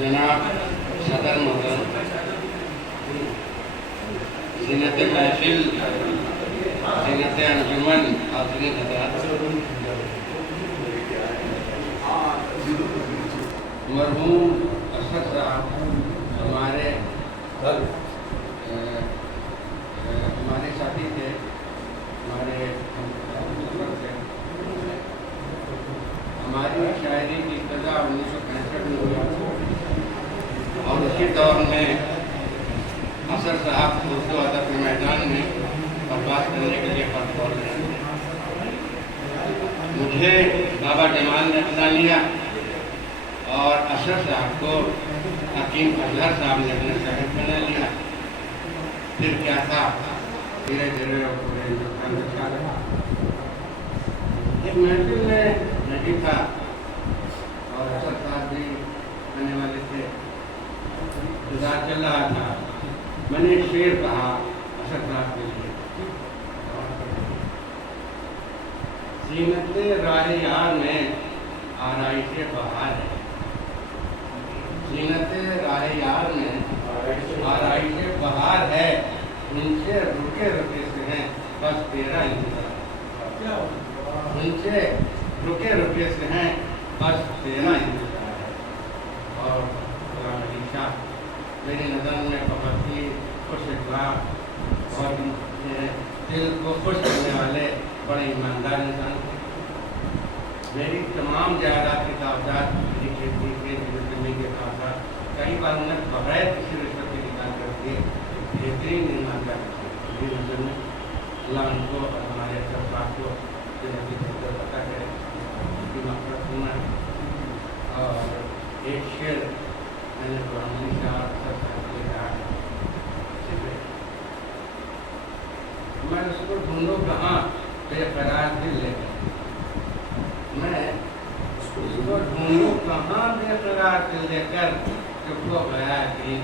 जनाब सदर मोहतरम, ज़ीनत महफिल, ज़ीनत अंजुमन, हाज़रीन हज़रात, मरहूम असद साहब हमारे साथी थे, हमारे हमारी शायरी की इब्तिदा 1965 में हुआ और उसी दौर में असद साहब उर्दू अदब के मैदान में बर्बाद करने के लिए पदभर रहे थे। मुझे बाबा जमाल ने अपना लिया और असद साहब को हकीम अजहर साहब ने अपने शहर बना लिया। फिर क्या था, धीरे धीरे पूरे हिंदुस्तान में छा रहा। एक महफिल में नदी था और असद साहब भी आने वाले थे, इंतजार चल रहा था। मैंने एक शेर कहा असद साहब के लिए, ज़ीनत राह यार में आराइश बहार है, ज़ीनत राह यार में आराइश बहार है, उनसे रुके रुके से हैं बस तेरा इंतजार, उनसे रुके रुके से हैं बस तेरा इंतजार है। और गुलाम अली शाह मेरी नज़र में बहुत ही खुश इखलाक और दिल को खुश करने वाले बड़े ईमानदार इंसान थे। मेरी तमाम जायदाद के कागजात, मेरी खेती के ज़मीन के कागजात कई बार उन्हें बगैर किसी रिश्वत के निकाल करके बेहतरीन ईमानदार थे। मेरी नज़र में अल्लाह उनको और हमारे सरकार को पता है उसकी मफ़रत सुना। और एक शेर मैंने गुलाम अली शाह के लिए कहा है, मैं उसको ढूंढूं कहाँ बेकरार दिल लेकर, मैं उसको ढूंढूं कहाँ बेकरार दिल लेकर, चुप हो गया कहीं